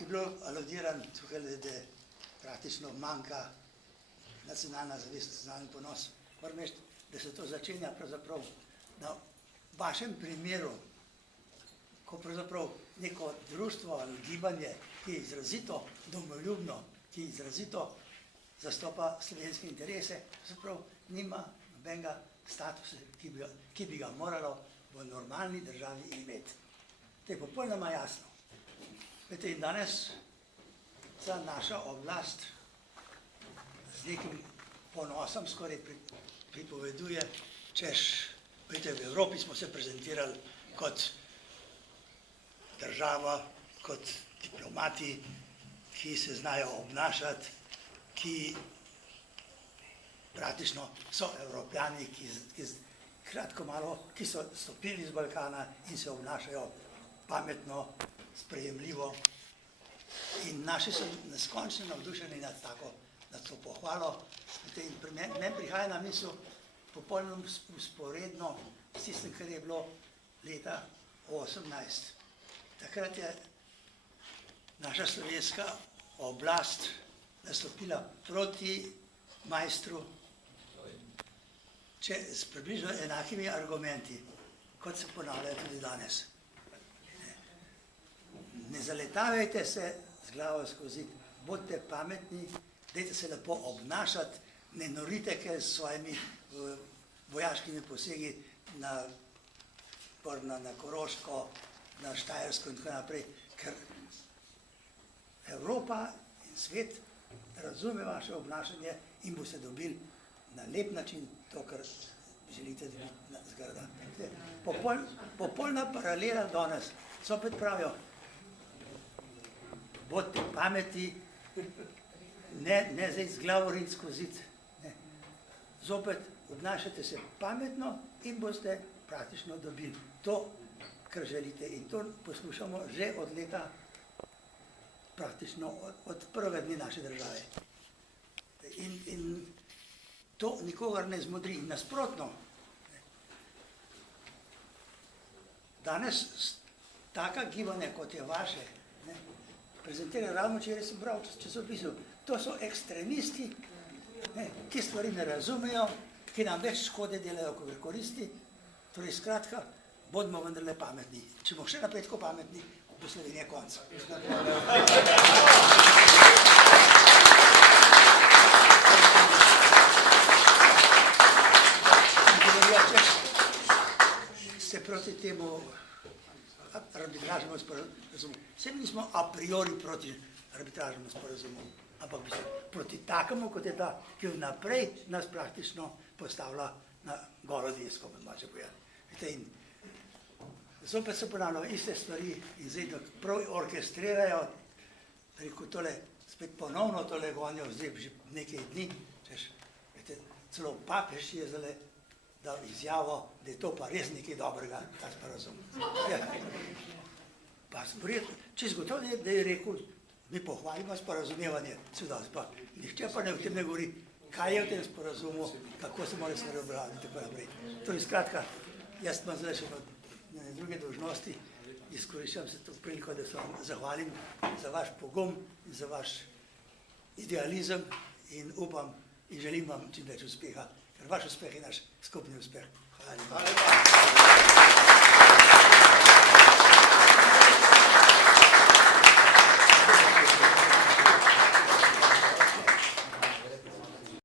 je bilo aludiran tukaj, da praktično manjka nacionalna zavest, nacionalni ponos. Moram reči, da se to začenja pravzaprav na vašem primeru, ko pravzaprav neko društvo ali gibanje, ki je izrazito domoljubno, ki izrazito zastopa slovenske interese, pravzaprav nima nobenega statusa, ki bi ga moralo v normalni državi imeti. To je popolnoma jasno. Vete, in danes za naša oblast z nekim ponosom skoraj pripoveduje, češ, vete, v Evropi smo se prezentirali kot država, kot diplomati, ki se znajo obnašati, ki praktično so Evropljani, kratko malo, ki so stopili iz Balkana in se obnašajo pametno, sprejemljivo. In naši so neskončno navdušeni nad to pohvalo. Meni prihaja na misel popolnoma usporedno s tistim, kar je bilo leta 2018. Takrat je naša slovenska oblast nastopila proti majstru, s približno enakimi argumenti, kot se ponavljajo tudi danes. Ne zaletavajte se z glavo skozi, bodite pametni, dajte se lepo obnašati, ne norite kaj s svojimi vojaškimi posegi na Koroško, na Štajersko in tako naprej, ker Evropa in svet razume vaše obnašanje in boste dobili na lep način to, kar želite dobiti zgrada. Popolna paralela danes, zopet pravijo, bodite pameti, ne zdaj z glavo rit skozi zid. Zopet obnašajte se pametno in boste praktično dobili to, kar želite. In to poslušamo že od leta, praktično od prvega dne naše države. In to nikogar ne zmodri. In nasprotno, danes taka gibanja, kot je vaše, prezentira ravno včeraj sem bral časopisov, to so ekstremisti, ki stvari ne razumejo, ki nam več škode delajo, kot koristi. Torej, skratka, bodimo vendarle pametni. Če bomo še naprej tako pametni, bo Slovenija konc. Se proti temu arbitražnemu sporazumu. Vse mi nismo a priori proti arbitražnemu sporazumu, ampak proti takemu, kot je ta, ki vnaprej nas praktično postavlja na golo desko, če povedati. Zopet se ponavljajo iste stvari in zdaj prav orkestrirajo, rekel tole, spet ponovno tole gonijo, zdaj že nekaj dni, celo papež je zdaj dal izjavo, da je to pa res nekaj dobrega, ta sporazum. Pa čisto gotovo, da je rekel, mi pohvalimo sporazumevanje, pa nihče pa v tem ne govori, kaj je v tem sporazumu, kako se mora stvari obravnavati in tako naprej. To je skratka, jaz imam zdaj še na druge dolžnosti, izkoriščam se to priliko, da se vam zahvalim za vaš pogum in za vaš idealizem in upam in želim vam čim več uspeha, ker vaš uspeh je naš skupni uspeh. Hvala lepa.